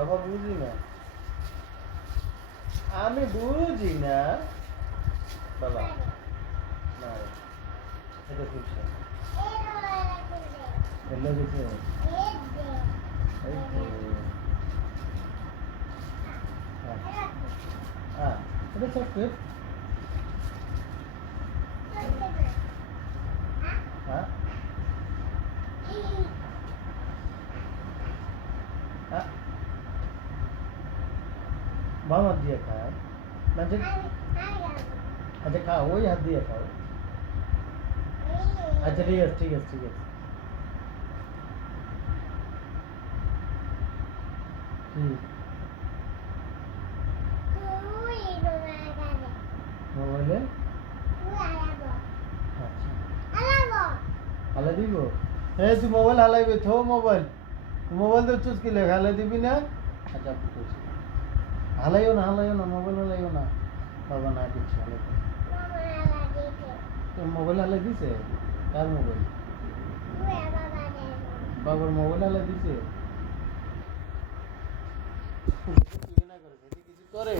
বাবা বুঝি না, আমি বুঝি না বাবা। না এটা খুলছে এলে গেছে এই তো। হ্যাঁ এটা চকলেট। হ্যাঁ হ্যাঁ বাম হাত দিয়ে খায় না যে। আচ্ছা খাও, ওই হাত দিয়ে খাও। আচ্ছা ঠিক আছে ঠিক আছে ঠিক আছে। কি মোবাইলে? আচ্ছা হালাই দিব। হ্যাঁ তুই মোবাইল হালাইবে থো মোবাইল। মোবাইল তো চুস কি লেখা হালাই দিবি না? আচ্ছা হালাইও না হালাইও না, মোবাইল হালাইও না। বাবা না দিচ্ছে হালাই। তোর মোবাইল হালাই দিছে? কার মোবাইল? বাবার মোবাইল হালাই দিছে। করে